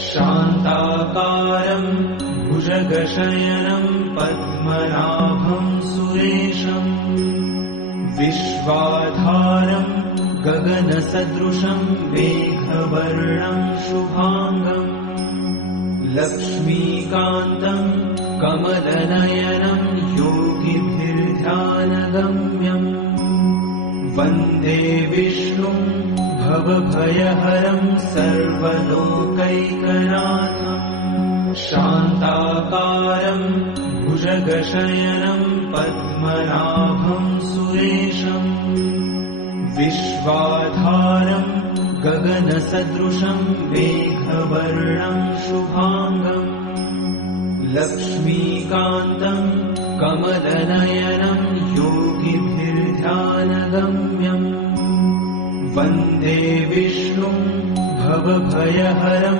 शान्ताकारं भुजगशयनं पद्मनाभं सुरेशं विश्वाधारं गगनसदृशं मेघवर्णं शुभांगं लक्ष्मीकान्तं कमलनयनं योगिभिर्ध्यानगम्यं वन्दे विष्णुं भवभयहरं सर्वलोकैकनाथं शान्ताकारं भुजगशयनं पद्मनाभं सुरेशं विश्वाधारं गगनसदृशं मेघवर्णं शुभांगं लक्ष्मीकान्तं कमलनयनं योगिभिर्ध्यानगम्यं वन्दे विष्णुं भवभयहरं